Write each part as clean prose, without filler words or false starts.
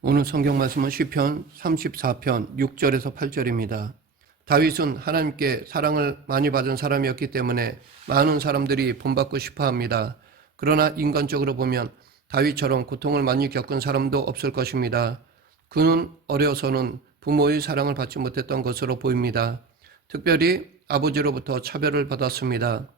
오늘 성경 말씀은 시편 34편 6절에서 8절입니다. 다윗은 하나님께 사랑을 많이 받은 사람이었기 때문에 많은 사람들이 본받고 싶어 합니다. 그러나 인간적으로 보면 다윗처럼 고통을 많이 겪은 사람도 없을 것입니다. 그는 어려서는 부모의 사랑을 받지 못했던 것으로 보입니다. 특별히 아버지로부터 차별을 받았습니다.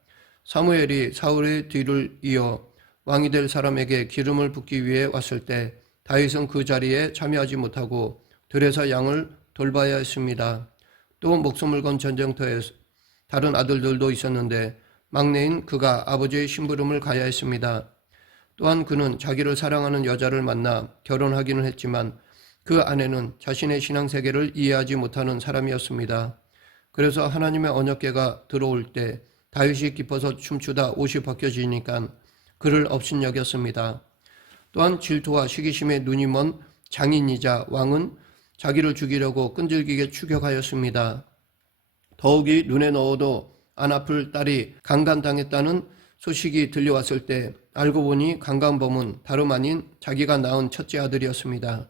사무엘이 사울의 뒤를 이어 왕이 될 사람에게 기름을 붓기 위해 왔을 때 다윗은 그 자리에 참여하지 못하고 들에서 양을 돌봐야 했습니다. 또 목숨을 건 전쟁터에 다른 아들들도 있었는데 막내인 그가 아버지의 심부름을 가야 했습니다. 또한 그는 자기를 사랑하는 여자를 만나 결혼하기는 했지만 그 아내는 자신의 신앙세계를 이해하지 못하는 사람이었습니다. 그래서 하나님의 언약궤가 들어올 때 다윗이 기뻐서 춤추다 옷이 벗겨지니까 그를 업신여겼습니다. 또한 질투와 시기심에 눈이 먼 장인이자 왕은 자기를 죽이려고 끈질기게 추격하였습니다. 더욱이 눈에 넣어도 안 아플 딸이 강간당했다는 소식이 들려왔을 때 알고 보니 강간범은 다름 아닌 자기가 낳은 첫째 아들이었습니다.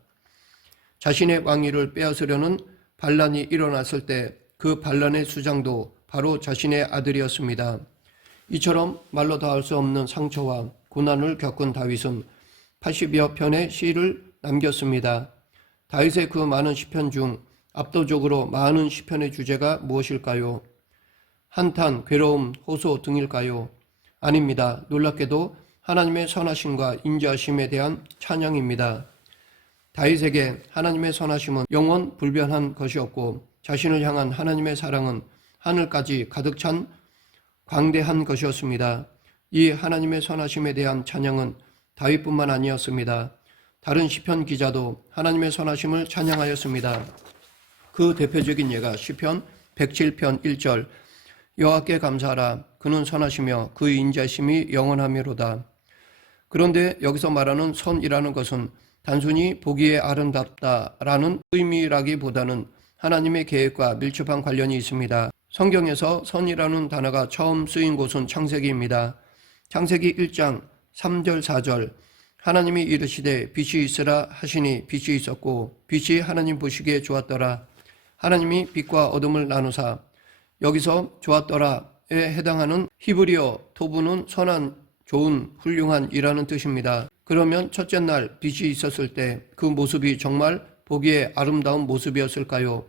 자신의 왕위를 빼앗으려는 반란이 일어났을 때 그 반란의 수장도 바로 자신의 아들이었습니다. 이처럼 말로 다 할 수 없는 상처와 고난을 겪은 다윗은 80여 편의 시를 남겼습니다. 다윗의 그 많은 시편 중 압도적으로 많은 시편의 주제가 무엇일까요? 한탄, 괴로움, 호소 등일까요? 아닙니다. 놀랍게도 하나님의 선하심과 인자하심에 대한 찬양입니다. 다윗에게 하나님의 선하심은 영원 불변한 것이었고 자신을 향한 하나님의 사랑은 하늘까지 가득 찬 광대한 것이었습니다. 이 하나님의 선하심에 대한 찬양은 다윗뿐만 아니었습니다. 다른 시편 기자도 하나님의 선하심을 찬양하였습니다. 그 대표적인 예가 시편 107편 1절 여호와께 감사하라 그는 선하시며 그 인자심이 영원하미로다. 그런데 여기서 말하는 선이라는 것은 단순히 보기에 아름답다라는 의미라기보다는 하나님의 계획과 밀접한 관련이 있습니다. 성경에서 선이라는 단어가 처음 쓰인 곳은 창세기입니다. 창세기 1장 3절 4절 하나님이 이르시되 빛이 있으라 하시니 빛이 있었고 빛이 하나님 보시기에 좋았더라. 하나님이 빛과 어둠을 나누사 여기서 좋았더라에 해당하는 히브리어 토부는 선한, 좋은, 훌륭한 이라는 뜻입니다. 그러면 첫째 날 빛이 있었을 때 그 모습이 정말 보기에 아름다운 모습이었을까요?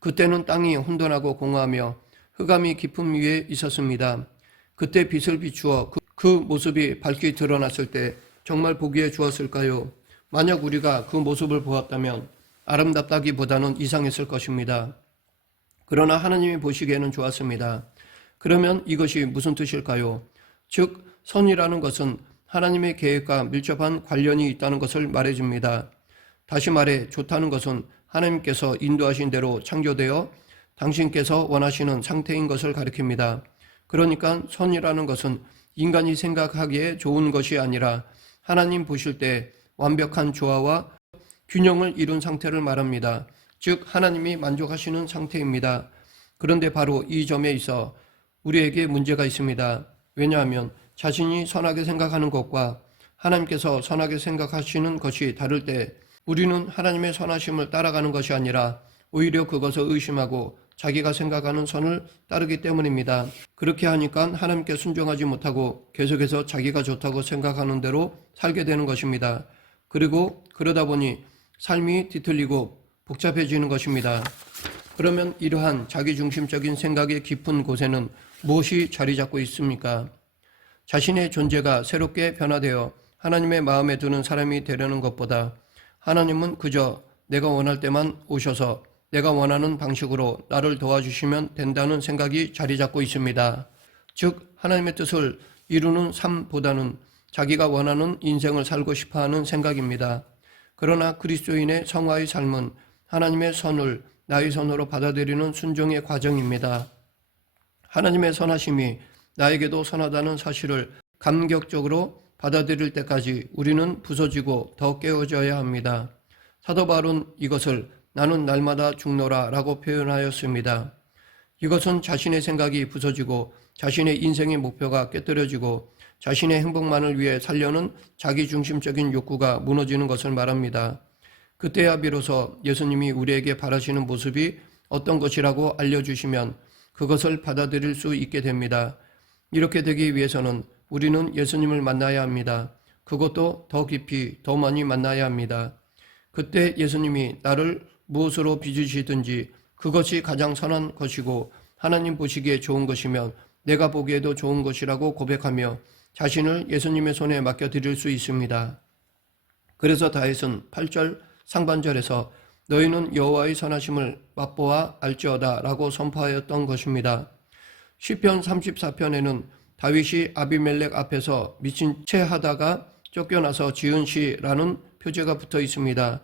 그때는 땅이 혼돈하고 공허하며 흑암이 깊음 위에 있었습니다. 그때 빛을 비추어 그 모습이 밝게 드러났을 때 정말 보기에 좋았을까요? 만약 우리가 그 모습을 보았다면 아름답다기보다는 이상했을 것입니다. 그러나 하나님이 보시기에는 좋았습니다. 그러면 이것이 무슨 뜻일까요? 즉 선이라는 것은 하나님의 계획과 밀접한 관련이 있다는 것을 말해줍니다. 다시 말해 좋다는 것은 하나님께서 인도하신 대로 창조되어 당신께서 원하시는 상태인 것을 가리킵니다. 그러니까 선이라는 것은 인간이 생각하기에 좋은 것이 아니라 하나님 보실 때 완벽한 조화와 균형을 이룬 상태를 말합니다. 즉 하나님이 만족하시는 상태입니다. 그런데 바로 이 점에 있어 우리에게 문제가 있습니다. 왜냐하면 자신이 선하게 생각하는 것과 하나님께서 선하게 생각하시는 것이 다를 때 우리는 하나님의 선하심을 따라가는 것이 아니라 오히려 그것을 의심하고 자기가 생각하는 선을 따르기 때문입니다. 그렇게 하니까 하나님께 순종하지 못하고 계속해서 자기가 좋다고 생각하는 대로 살게 되는 것입니다. 그리고 그러다 보니 삶이 뒤틀리고 복잡해지는 것입니다. 그러면 이러한 자기중심적인 생각의 깊은 곳에는 무엇이 자리 잡고 있습니까? 자신의 존재가 새롭게 변화되어 하나님의 마음에 드는 사람이 되려는 것보다 하나님은 그저 내가 원할 때만 오셔서 내가 원하는 방식으로 나를 도와주시면 된다는 생각이 자리 잡고 있습니다. 즉 하나님의 뜻을 이루는 삶보다는 자기가 원하는 인생을 살고 싶어하는 생각입니다. 그러나 그리스도인의 성화의 삶은 하나님의 선을 나의 선으로 받아들이는 순종의 과정입니다. 하나님의 선하심이 나에게도 선하다는 사실을 감격적으로 받아들일 때까지 우리는 부서지고 더 깨어져야 합니다. 사도 바울은 이것을 나는 날마다 죽노라 라고 표현하였습니다. 이것은 자신의 생각이 부서지고 자신의 인생의 목표가 깨뜨려지고 자신의 행복만을 위해 살려는 자기중심적인 욕구가 무너지는 것을 말합니다. 그때야 비로소 예수님이 우리에게 바라시는 모습이 어떤 것이라고 알려주시면 그것을 받아들일 수 있게 됩니다. 이렇게 되기 위해서는 우리는 예수님을 만나야 합니다. 그것도 더 깊이, 더 많이 만나야 합니다. 그때 예수님이 나를 무엇으로 빚으시든지 그것이 가장 선한 것이고 하나님 보시기에 좋은 것이면 내가 보기에도 좋은 것이라고 고백하며 자신을 예수님의 손에 맡겨드릴 수 있습니다. 그래서 다윗은 8절 상반절에서 너희는 여호와의 선하심을 맛보아 알지어다 라고 선포하였던 것입니다. 시편 34편에는 다윗이 아비멜렉 앞에서 미친 채 하다가 쫓겨나서 지은 시라는 표제가 붙어 있습니다.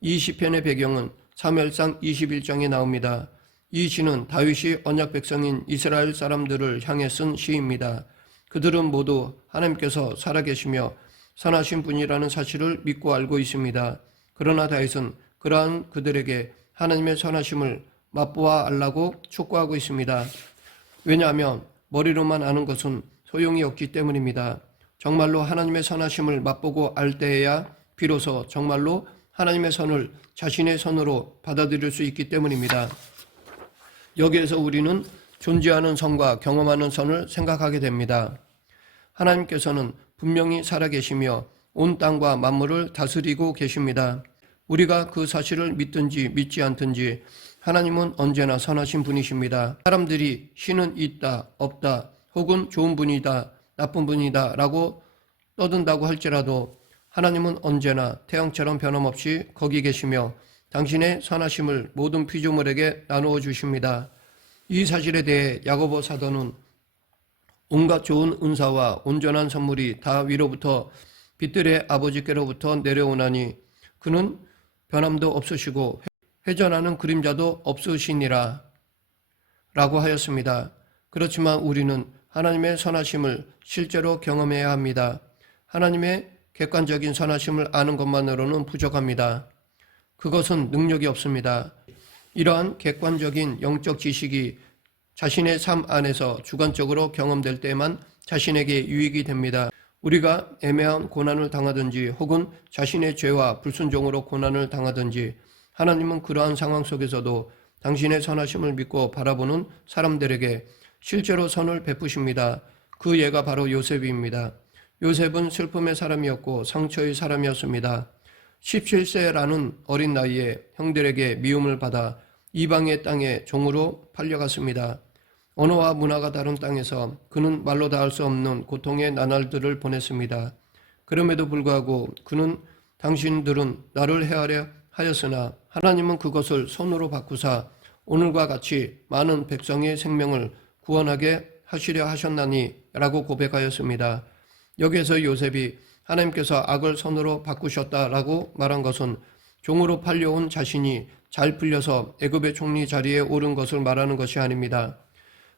이 시편의 배경은 사무엘상 21장에 나옵니다. 이 시는 다윗이 언약 백성인 이스라엘 사람들을 향해 쓴 시입니다. 그들은 모두 하나님께서 살아계시며 선하신 분이라는 사실을 믿고 알고 있습니다. 그러나 다윗은 그러한 그들에게 하나님의 선하심을 맛보아 알라고 촉구하고 있습니다. 왜냐하면 머리로만 아는 것은 소용이 없기 때문입니다. 정말로 하나님의 선하심을 맛보고 알 때에야 비로소 정말로 하나님의 선을 자신의 선으로 받아들일 수 있기 때문입니다. 여기에서 우리는 존재하는 선과 경험하는 선을 생각하게 됩니다. 하나님께서는 분명히 살아계시며 온 땅과 만물을 다스리고 계십니다. 우리가 그 사실을 믿든지 믿지 않든지 하나님은 언제나 선하신 분이십니다. 사람들이 신은 있다, 없다, 혹은 좋은 분이다, 나쁜 분이다 라고 떠든다고 할지라도 하나님은 언제나 태양처럼 변함없이 거기 계시며 당신의 선하심을 모든 피조물에게 나누어 주십니다. 이 사실에 대해 야고보 사도는 온갖 좋은 은사와 온전한 선물이 다 위로부터 빛들의 아버지께로부터 내려오나니 그는 변함도 없으시고 회전하는 그림자도 없으시니라 라고 하였습니다. 그렇지만 우리는 하나님의 선하심을 실제로 경험해야 합니다. 하나님의 객관적인 선하심을 아는 것만으로는 부족합니다. 그것은 능력이 없습니다. 이러한 객관적인 영적 지식이 자신의 삶 안에서 주관적으로 경험될 때만 자신에게 유익이 됩니다. 우리가 애매한 고난을 당하든지 혹은 자신의 죄와 불순종으로 고난을 당하든지 하나님은 그러한 상황 속에서도 당신의 선하심을 믿고 바라보는 사람들에게 실제로 선을 베푸십니다. 그 예가 바로 요셉입니다. 요셉은 슬픔의 사람이었고 상처의 사람이었습니다. 17세라는 어린 나이에 형들에게 미움을 받아 이방의 땅에 종으로 팔려갔습니다. 언어와 문화가 다른 땅에서 그는 말로 다 할 수 없는 고통의 나날들을 보냈습니다. 그럼에도 불구하고 그는 당신들은 나를 해하려 하였으나 하나님은 그것을 손으로 바꾸사 오늘과 같이 많은 백성의 생명을 구원하게 하시려 하셨나니 라고 고백하였습니다. 여기에서 요셉이 하나님께서 악을 선으로 바꾸셨다라고 말한 것은 종으로 팔려온 자신이 잘 풀려서 애굽의 총리 자리에 오른 것을 말하는 것이 아닙니다.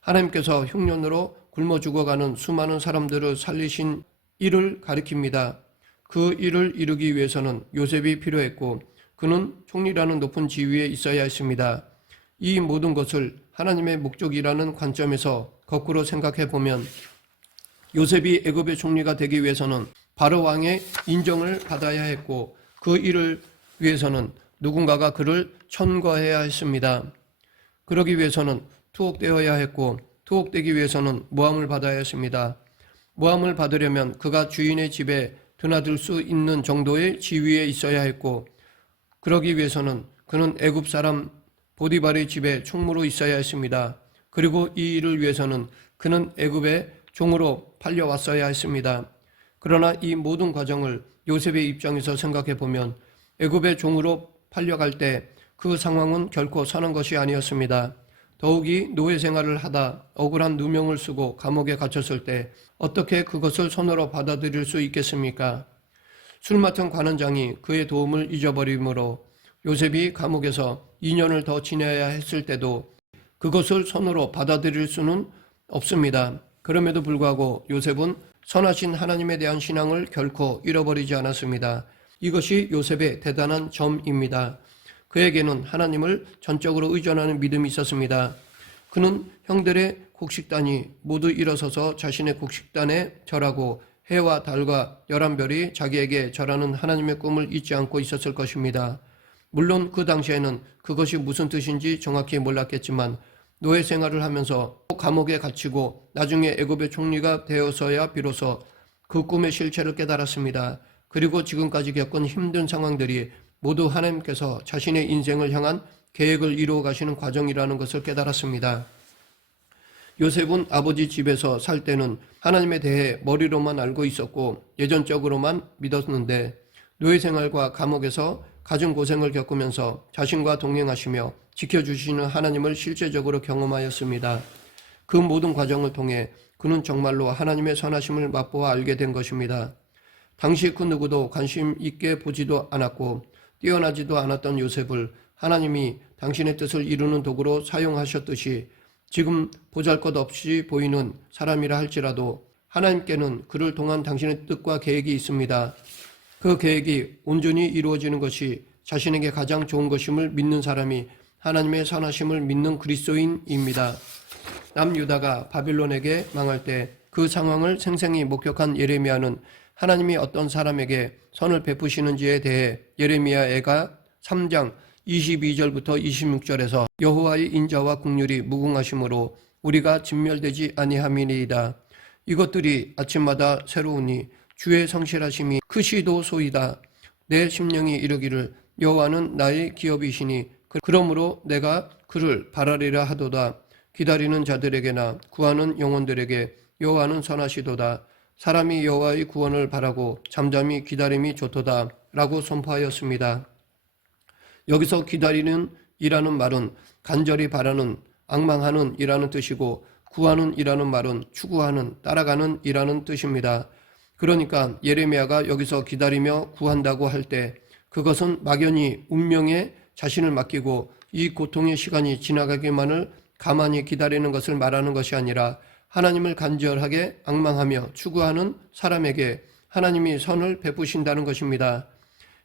하나님께서 흉년으로 굶어 죽어가는 수많은 사람들을 살리신 일을 가리킵니다. 그 일을 이루기 위해서는 요셉이 필요했고 그는 총리라는 높은 지위에 있어야 했습니다. 이 모든 것을 하나님의 목적이라는 관점에서 거꾸로 생각해 보면 요셉이 애굽의 총리가 되기 위해서는 바로 왕의 인정을 받아야 했고 그 일을 위해서는 누군가가 그를 천거해야 했습니다. 그러기 위해서는 투옥되어야 했고 투옥되기 위해서는 모함을 받아야 했습니다. 모함을 받으려면 그가 주인의 집에 드나들 수 있는 정도의 지위에 있어야 했고 그러기 위해서는 그는 애굽 사람 보디발의 집에 총무로 있어야 했습니다. 그리고 이 일을 위해서는 그는 애굽의 종으로 팔려왔어야 했습니다. 그러나 이 모든 과정을 요셉의 입장에서 생각해 보면 애굽의 종으로 팔려갈 때 그 상황은 결코 선한 것이 아니었습니다. 더욱이 노예 생활을 하다 억울한 누명을 쓰고 감옥에 갇혔을 때 어떻게 그것을 손으로 받아들일 수 있겠습니까? 술 맡은 관원장이 그의 도움을 잊어버리므로 요셉이 감옥에서 2년을 더 지내야 했을 때도 그것을 손으로 받아들일 수는 없습니다. 그럼에도 불구하고 요셉은 선하신 하나님에 대한 신앙을 결코 잃어버리지 않았습니다. 이것이 요셉의 대단한 점입니다. 그에게는 하나님을 전적으로 의존하는 믿음이 있었습니다. 그는 형들의 곡식단이 모두 일어서서 자신의 곡식단에 절하고 해와 달과 11별이 자기에게 절하는 하나님의 꿈을 잊지 않고 있었을 것입니다. 물론 그 당시에는 그것이 무슨 뜻인지 정확히 몰랐겠지만 노예 생활을 하면서 감옥에 갇히고 나중에 애굽의 총리가 되어서야 비로소 그 꿈의 실체를 깨달았습니다. 그리고 지금까지 겪은 힘든 상황들이 모두 하나님께서 자신의 인생을 향한 계획을 이루어 가시는 과정이라는 것을 깨달았습니다. 요셉은 아버지 집에서 살 때는 하나님에 대해 머리로만 알고 있었고 예전적으로만 믿었는데 노예 생활과 감옥에서 갖은 고생을 겪으면서 자신과 동행하시며 지켜주시는 하나님을 실제적으로 경험하였습니다. 그 모든 과정을 통해 그는 정말로 하나님의 선하심을 맛보아 알게 된 것입니다. 당시 그 누구도 관심 있게 보지도 않았고 뛰어나지도 않았던 요셉을 하나님이 당신의 뜻을 이루는 도구로 사용하셨듯이 지금 보잘것없이 보이는 사람이라 할지라도 하나님께는 그를 통한 당신의 뜻과 계획이 있습니다. 그 계획이 온전히 이루어지는 것이 자신에게 가장 좋은 것임을 믿는 사람이 하나님의 선하심을 믿는 그리스도인입니다. 남유다가 바빌론에게 망할 때 그 상황을 생생히 목격한 예레미야는 하나님이 어떤 사람에게 선을 베푸시는지에 대해 예레미야가 3장 22절부터 26절에서 여호와의 인자와 긍휼이 무궁하심으로 우리가 진멸되지 아니함이니이다. 이것들이 아침마다 새로우니 주의 성실하심이 크시도소이다. 내 심령이 이르기를 여호와는 나의 기업이시니 그러므로 내가 그를 바라리라 하도다. 기다리는 자들에게나 구하는 영혼들에게 여호와는 선하시도다. 사람이 여호와의 구원을 바라고 잠잠히 기다림이 좋도다 라고 선포하였습니다. 여기서 기다리는 이라는 말은 간절히 바라는, 앙망하는 이라는 뜻이고 구하는 이라는 말은 추구하는, 따라가는 이라는 뜻입니다. 그러니까 예레미야가 여기서 기다리며 구한다고 할 때 그것은 막연히 운명에 자신을 맡기고 이 고통의 시간이 지나가기만을 가만히 기다리는 것을 말하는 것이 아니라 하나님을 간절하게 앙망하며 추구하는 사람에게 하나님이 선을 베푸신다는 것입니다.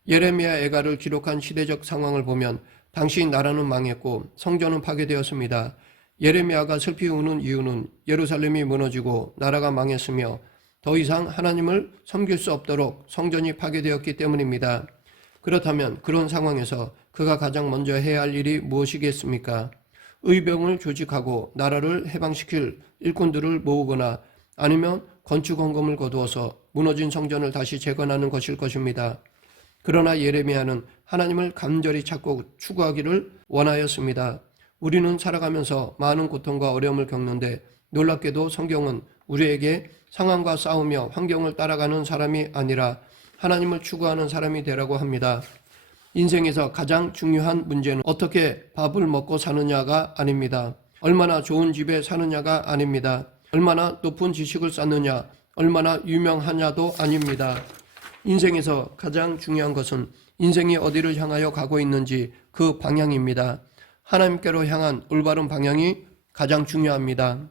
예레미야 애가를 기록한 시대적 상황을 보면 당시 나라는 망했고 성전은 파괴되었습니다. 예레미야가 슬피 우는 이유는 예루살렘이 무너지고 나라가 망했으며 더 이상 하나님을 섬길 수 없도록 성전이 파괴되었기 때문입니다. 그렇다면 그런 상황에서 그가 가장 먼저 해야 할 일이 무엇이겠습니까? 의병을 조직하고 나라를 해방시킬 일꾼들을 모으거나 아니면 건축 헌금을 거두어서 무너진 성전을 다시 재건하는 것일 것입니다. 그러나 예레미야는 하나님을 간절히 찾고 추구하기를 원하였습니다. 우리는 살아가면서 많은 고통과 어려움을 겪는데 놀랍게도 성경은 우리에게 상황과 싸우며 환경을 따라가는 사람이 아니라 하나님을 추구하는 사람이 되라고 합니다. 인생에서 가장 중요한 문제는 어떻게 밥을 먹고 사느냐가 아닙니다. 얼마나 좋은 집에 사느냐가 아닙니다. 얼마나 높은 지식을 쌓느냐, 얼마나 유명하냐도 아닙니다. 인생에서 가장 중요한 것은 인생이 어디를 향하여 가고 있는지 그 방향입니다. 하나님께로 향한 올바른 방향이 가장 중요합니다.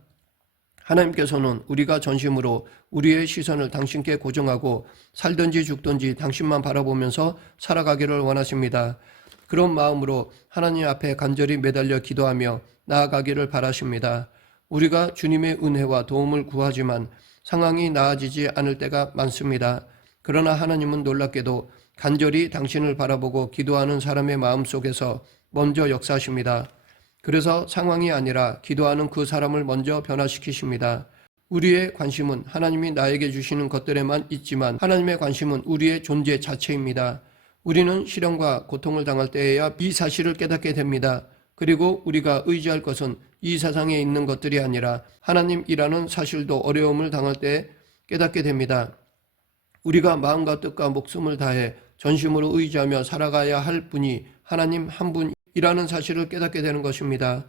하나님께서는 우리가 전심으로 우리의 시선을 당신께 고정하고 살든지 죽든지 당신만 바라보면서 살아가기를 원하십니다. 그런 마음으로 하나님 앞에 간절히 매달려 기도하며 나아가기를 바라십니다. 우리가 주님의 은혜와 도움을 구하지만 상황이 나아지지 않을 때가 많습니다. 그러나 하나님은 놀랍게도 간절히 당신을 바라보고 기도하는 사람의 마음 속에서 먼저 역사하십니다. 그래서 상황이 아니라 기도하는 그 사람을 먼저 변화시키십니다. 우리의 관심은 하나님이 나에게 주시는 것들에만 있지만 하나님의 관심은 우리의 존재 자체입니다. 우리는 시련과 고통을 당할 때에야 이 사실을 깨닫게 됩니다. 그리고 우리가 의지할 것은 이 세상에 있는 것들이 아니라 하나님이라는 사실도 어려움을 당할 때 깨닫게 됩니다. 우리가 마음과 뜻과 목숨을 다해 전심으로 의지하며 살아가야 할 분이 하나님 한 분이라는 사실을 깨닫게 되는 것입니다.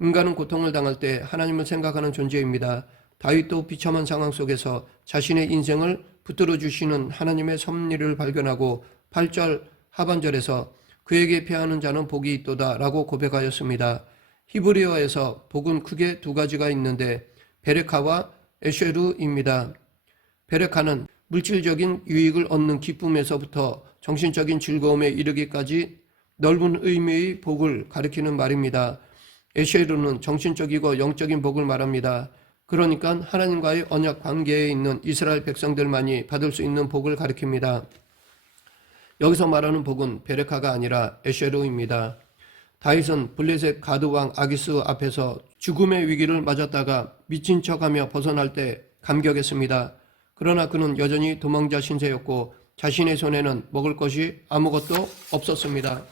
인간은 고통을 당할 때 하나님을 생각하는 존재입니다. 다윗도 비참한 상황 속에서 자신의 인생을 붙들어 주시는 하나님의 섭리를 발견하고 8절 하반절에서 그에게 피하는 자는 복이 있도다 라고 고백하였습니다. 히브리어에서 복은 크게 두 가지가 있는데 베레카와 에쉐르입니다. 베레카는 물질적인 유익을 얻는 기쁨에서부터 정신적인 즐거움에 이르기까지 넓은 의미의 복을 가리키는 말입니다. 에쉐르는 정신적이고 영적인 복을 말합니다. 그러니까 하나님과의 언약 관계에 있는 이스라엘 백성들만이 받을 수 있는 복을 가리킵니다. 여기서 말하는 복은 베레카가 아니라 에쉐르입니다. 다윗은 블레셋 가드왕 아기스 앞에서 죽음의 위기를 맞았다가 미친 척하며 벗어날 때 감격했습니다. 그러나 그는 여전히 도망자 신세였고 자신의 손에는 먹을 것이 아무것도 없었습니다.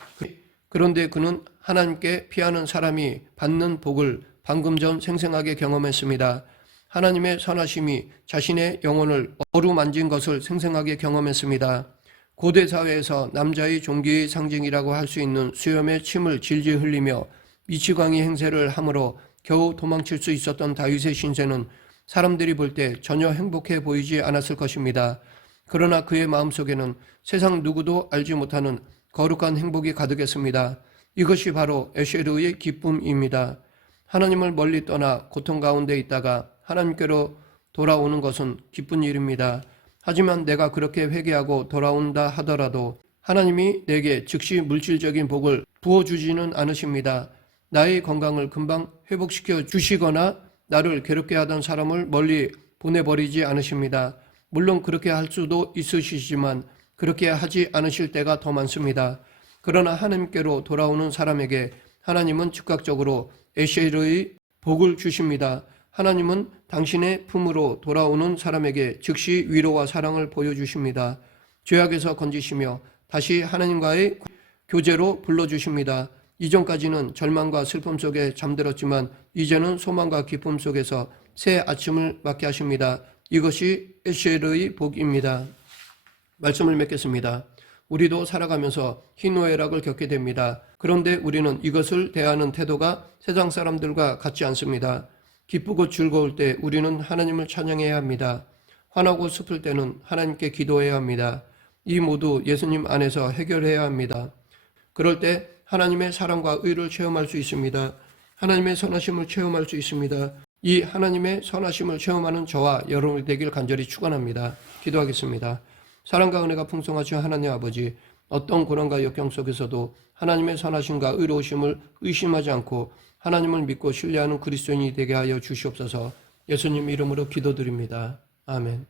그런데 그는 하나님께 피하는 사람이 받는 복을 방금 전 생생하게 경험했습니다. 하나님의 선하심이 자신의 영혼을 어루만진 것을 생생하게 경험했습니다. 고대 사회에서 남자의 종기의 상징이라고 할 수 있는 수염의 침을 질질 흘리며 미치광이 행세를 함으로 겨우 도망칠 수 있었던 다윗의 신세는 사람들이 볼 때 전혀 행복해 보이지 않았을 것입니다. 그러나 그의 마음속에는 세상 누구도 알지 못하는 거룩한 행복이 가득했습니다. 이것이 바로 에쉐르의 기쁨입니다. 하나님을 멀리 떠나 고통 가운데 있다가 하나님께로 돌아오는 것은 기쁜 일입니다. 하지만 내가 그렇게 회개하고 돌아온다 하더라도 하나님이 내게 즉시 물질적인 복을 부어주지는 않으십니다. 나의 건강을 금방 회복시켜 주시거나 나를 괴롭게 하던 사람을 멀리 보내버리지 않으십니다. 물론 그렇게 할 수도 있으시지만 그렇게 하지 않으실 때가 더 많습니다. 그러나 하나님께로 돌아오는 사람에게 하나님은 즉각적으로 에쉐르의 복을 주십니다. 하나님은 당신의 품으로 돌아오는 사람에게 즉시 위로와 사랑을 보여주십니다. 죄악에서 건지시며 다시 하나님과의 교제로 불러주십니다. 이전까지는 절망과 슬픔 속에 잠들었지만 이제는 소망과 기쁨 속에서 새 아침을 맞게 하십니다. 이것이 에쉐르의 복입니다. 말씀을 맺겠습니다. 우리도 살아가면서 희노애락을 겪게 됩니다. 그런데 우리는 이것을 대하는 태도가 세상 사람들과 같지 않습니다. 기쁘고 즐거울 때 우리는 하나님을 찬양해야 합니다. 화나고 슬플 때는 하나님께 기도해야 합니다. 이 모두 예수님 안에서 해결해야 합니다. 그럴 때 하나님의 사랑과 의를 체험할 수 있습니다. 하나님의 선하심을 체험할 수 있습니다. 이 하나님의 선하심을 체험하는 저와 여러분이 되길 간절히 축원합니다. 기도하겠습니다. 사랑과 은혜가 풍성하신 하나님 아버지, 어떤 고난과 역경 속에서도 하나님의 선하심과 의로우심을 의심하지 않고 하나님을 믿고 신뢰하는 그리스도인이 되게 하여 주시옵소서. 예수님 이름으로 기도드립니다. 아멘.